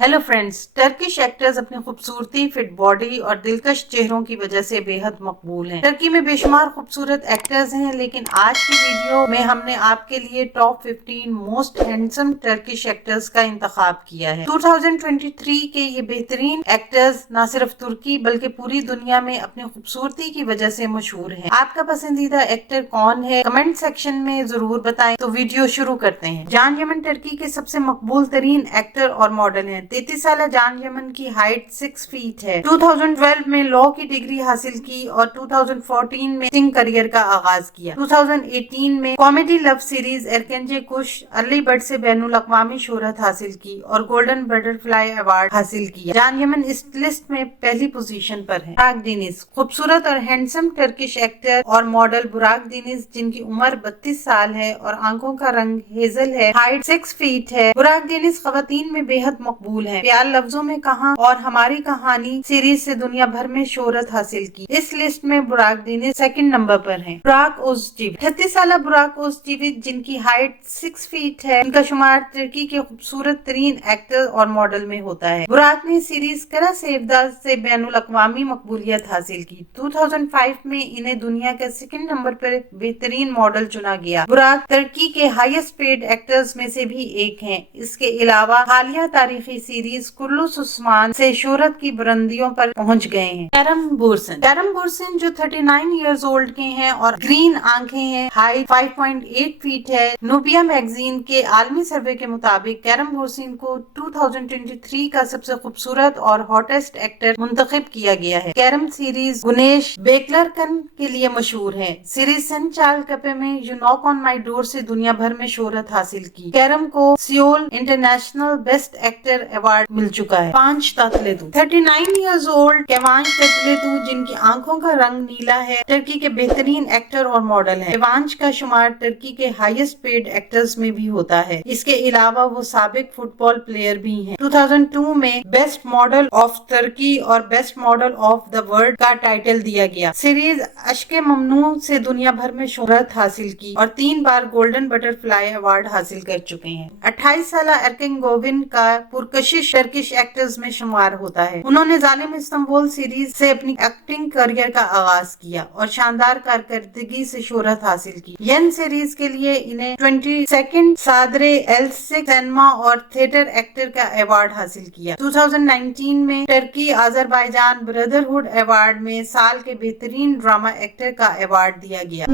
Hello friends, Turkish actors अपनी खूबसूरती, fit body और दिलकश चेहरों की वजह से बेहद मकबूल हैं। टर्की में बेशुमार खूबसूरत एक्टर्स हैं, लेकिन आज की वीडियो में हमने आपके लिए top 15 most handsome Turkish actors का इंतखाब किया है। 2023 के ये बेहतरीन एक्टर्स न सिर्फ तुर्की बल्कि पूरी दुनिया में अपनी खूबसूरती की वजह से मशहूर हैं। आपका पसंदीदा एक्टर कौन है? कमेंट सेक्शन में जरूर बताएं। तो वीडियो शुरू करते हैं। जान यमन टर्की के सबसे मकबूल तरीन एक्टर और मॉडल हैं। 33 साल जान यमन की हाइट 6 फीट है। 2012 में लॉ की डिग्री हासिल की और 2014 में एक्टिंग करियर का आगाज किया। 2018 में कॉमेडी लव सीरीज एरकेंजे कुश अर्ली बर्ड से बैनुल अक़वामी शोहरत हासिल की और गोल्डन बटरफ्लाई अवार्ड हासिल किया। जान यमन इस लिस्ट में पहली पोजीशन पर है। बुराक डेनिज, खूबसूरत और हैंडसम टर्किश एक्टर और मॉडल बुराक डेनिज, जिनकी उम्र 32 साल है और आंखों का रंग हेजल है, हाइट 6 फीट है। बुराक डेनिज खवातीन में बेहद मकबूल है। प्यार लफ्जों में कहां और हमारी कहानी सीरीज से दुनिया भर में शोहरत हासिल की। इस लिस्ट में बुराक डेनिज सेकंड नंबर पर हैं। बुराक ओज़चीविक, 38 साल बुराक ओज़चीविक, जिनकी हाइट 6 फीट है, इनका शुमार तुर्की के खूबसूरत तरीन एक्टर और मॉडल में होता है। बुराक ने सीरीज करा सेवदार से बैनुल अक़वामी मकबूलियत हासिल की। 2005 में इन्हें दुनिया के सेकंड नंबर पर बेहतरीन मॉडल चुना गया। बुराक तुर्की के हाईएस्ट पेड एक्टर्स में से भी एक हैं। इसके अलावा हालिया तारीखी सीरीज कुर्लुस उस्मान से शोहरत की बुलंदियों पर पहुंच गए हैं। कैरम बुर्सन जो 39 इयर्स ओल्ड के हैं और ग्रीन आंखें हैं, हाइट 5.8 फीट है। नूबिया मैगजीन के आलमी सर्वे के मुताबिक कैरम बुर्सन को 2023 का सबसे खूबसूरत और हॉटेस्ट एक्टर मुंतखब किया गया है। कैरम सीरीज गुनेश बेकलरकन के लिए मशहूर है। सीरीज सन चार्ल कपे में you knock on my door से दुनिया भर में शोहरत हासिल की। कैरम को Seoul international best actor award मिल चुका है। 5 तातलेतू, 39 इयर्स ओल्ड केवांश तातलेतू, जिनकी आंखों का रंग नीला है, टर्की के बेहतरीन एक्टर और मॉडल है। केवांश का शुमार टर्की के हाईएस्ट पेड एक्टर्स में भी होता है। इसके अलावा वो साबिक फुटबॉल प्लेयर भी हैं। 2002 में बेस्ट मॉडल ऑफ टर्की और best model of the world का टाइटल दिया गया। सीरीज अश्के ममनू से दुनिया भर में शोहरत हासिल की और 3 बार गोल्डन बटरफ्लाई अवार्ड हासिल कर चुके हैं। 28 साल एरकेंगोविन का पुरकशिश टर्किश एक्टर्स में शुमार होता है। उन्होंने जालिम इस्तांबुल सीरीज से अपनी एक्टिंग करियर का आगाज किया और शानदार कारकर्दगी से शोहरत हासिल की। यन सीरीज के लिए इन्हें 22nd सादरे एल्सिक सिनेमा और थिएटर एक्टर का अवार्ड हासिल किया। 2019 में टर्की अजरबैजान ब्रदरहुड अवार्ड में साल के बेहतरीन ड्रामा एक्टर का अवार्ड दिया गया।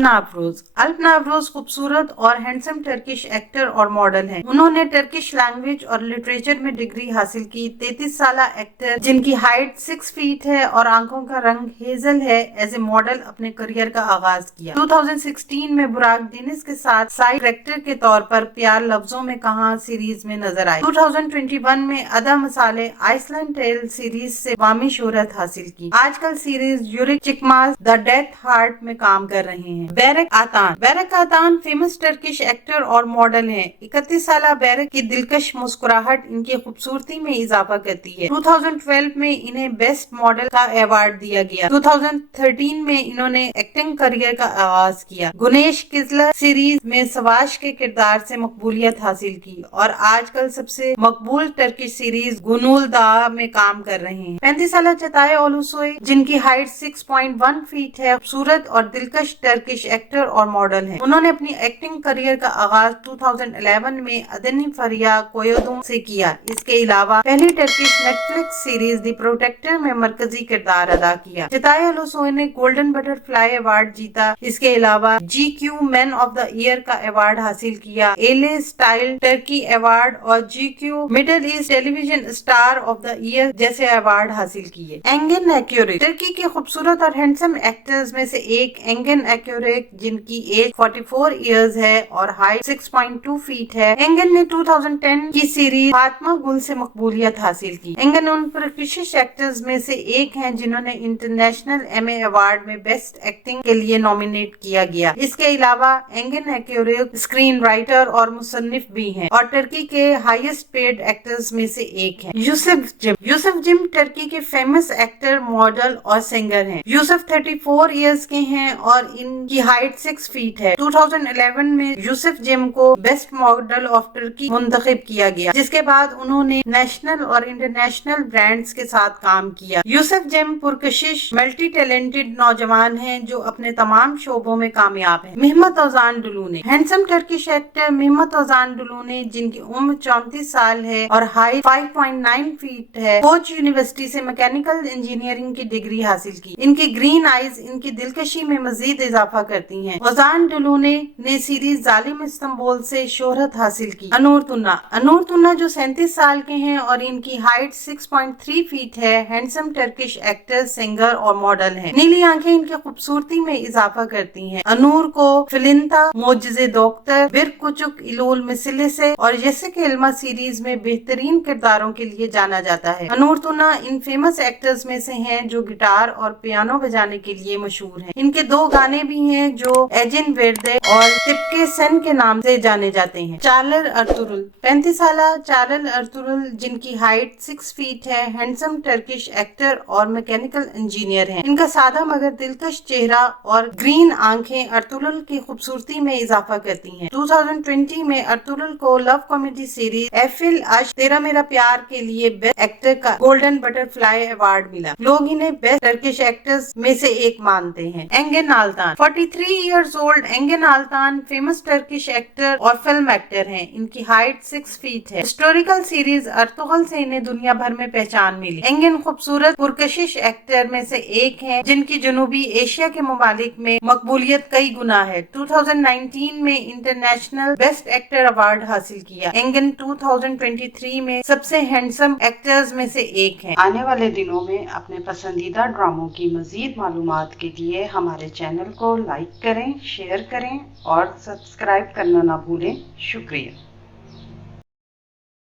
अल्प नावरोज खूबसूरत और हैंडसम टर्किश एक्टर और मॉडल हैं। उन्होंने टर्किश लैंग्वेज और लिटरेचर में डिग्री हासिल की। 33 साल एक्टर, जिनकी हाइट 6 फीट है और आंखों का रंग हेजल है, एज ए मॉडल अपने करियर का आगाज किया। 2016 में बुराक डेनिज के साथ साइड एक्टर के तौर पर प्यार लफ्जों में कहां सीरीज में नजर आई। 2021 में अदा मसाले आइसलैंड टेल सीरीज से वामी शोहरत हासिल की। आजकल सीरीज यूरिक चिकमास द डेथ हार्ट में काम कर रहे हैं। बैरक आतान फेमस टर्किश एक्टर और मॉडल हैं। 31 साल बैरक की दिलकश मुस्कुराहट इनकी खूबसूरती में इजाफा करती है। 2012 में इन्हें बेस्ट मॉडल का अवार्ड दिया गया। 2013 में इन्होंने एक्टिंग करियर का आगाज किया। गुनेश किजलर सीरीज में सवाश के किरदार से मकबूलियत हासिल की और आजकल सबसे मकबूल टर्किश सीरीज गुनूल दा में काम कर रहे हैं। 35 साल चताए ओलुसोय, जिनकी हाइट 6.1 फीट है, खूबसूरत और दिलकश टर्किश एक्टर और मॉडल है। उन्होंने अपनी एक्टिंग करियर का आगाज 2011 में अदनी फरिया कोयोदुम से किया। इसके अलावा पहली Turkish Netflix series the Protector में मरकजी किरदार अदा किया। चताए ओलुसोय ने गोल्डन बटरफ्लाई अवार्ड जीता। इसके अलावा GQ man of the year का अवार्ड हासिल किया, एले स्टाइल टर्की अवार्ड और GQ middle east television star of the year जैसे अवार्ड हासिल किए। एंगन एक्यूरेक, टर्की के खूबसूरत और हैंडसम एक्टर्स में से एक एंगन एक्यूरेक, जिनकी एज 44 इयर्स है और हाइट 6.2 फीट है। एंगन ने 2010 की सीरीज फातिमा गुल से मकबूलियत हासिल की। एंगन उन प्रशिक्ष एक्टर्स में से एक हैं जिन्होंने इंटरनेशनल एमे अवार्ड में बेस्ट एक्टिंग के लिए नॉमिनेट किया गया। इसके अलावा एंगन एक्यूरेक स्क्रीन राइटर और मुसन्निफ भी हैं और टर्की के हाईएस्ट पेड एक्टर्स में से एक हैं। यूसुफ जिम टर्की के फेमस एक्टर, मॉडल और सिंगर हैं। यूसुफ 34 इयर्स के हैं और इनकी हाइट 6 फीट है। 2011 में यूसुफ जिम को बेस्ट मॉडल ऑफ टर्की मुंतखब किया गया, जिसके बाद उन्होंने इन्होंने नेशनल और इंटरनेशनल ब्रांड्स के साथ काम किया। यूसुफ जेम पुरकशिश मल्टी टैलेंटेड नौजवान हैं जो अपने तमाम शोबों में कामयाब हैं। मेहमत ओजान डुलूने, हैंडसम टर्किश एक्टर मेहमत ओजान डुलूने जिनकी उम्र 34 साल है और हाइट 5.9 फीट है, कोच यूनिवर्सिटी से मैकेनिकल इंजीनियरिंग की डिग्री हासिल की। इनकी ग्रीन आईज इनकी दिलकशी में मजीद इजाफा करती हैं। ओजान डुलूने ने सीरीज जालिम इस्तांबुल से शोहरत हासिल की। अनूर तुन्ना जो 37 साल के हैं और इनकी हाइट 6.3 फीट है, हैंडसम टर्किश एक्टर, सिंगर और मॉडल हैं। नीली आंखें इनकी खूबसूरती में इजाफा करती हैं। अनूर को फिलिंता, मोजिज़े डॉक्टर, बिर कुचुक इलोल मिसिले से और जैसिका इल्मा सीरीज में बेहतरीन किरदारों के लिए जाना जाता है। अनूर तुन्ना इन फेमस एक्टर्स में से हैं जो गिटार और पियानो बजाने के लिए मशहूर हैं। इनके 2 गाने भी हैं जो एजिन वेर्दे और तिपके सन के नाम से जाने जाते हैं। चार्लर अर्तुगरुल, 35 साल चार्लर अर्तुगरुल जिनकी हाइट 6 फीट है, हैंडसम टर्किश एक्टर और मैकेनिकल इंजीनियर हैं। इनका सादा मगर दिलकश चेहरा और ग्रीन आंखें अर्तुगरुल की खूबसूरती में इजाफा करती हैं। 2020 में अर्तुगरुल को लव कॉमेडी सीरीज एफिल अश तेरा मेरा प्यार के लिए बेस्ट एक्टर का गोल्डन बटरफ्लाई अवार्ड मिला। लोग इन्हें बेस्ट टर्किश एक्टर्स में से एक मानते हैं। Engin Altan, 43 years old Engin Altan famous Turkish actor और फिल्म एक्टर हैं। इनकी हाइट 6 फीट है। हिस्टोरिकल सीरीज अर्तुगरुल से इन्हें दुनिया भर में पहचान मिली। एंगन खूबसूरत पुरकशिश एक्टर में से एक हैं जिनकी जनूबी एशिया के ममालिक में मकबूलियत कई गुना है। 2019 में इंटरनेशनल बेस्ट एक्टर अवार्ड हासिल किया। एंगन 2023 में सबसे हैंडसम एक्टर्स में से एक हैं। आने वाले दिनों में अपने पसंदीदा ड्रामों की मजीद मालूमात के लिए हमारे चैनल को लाइक करें, शेयर करें और सब्सक्राइब करना ना भूलें। शुक्रिया।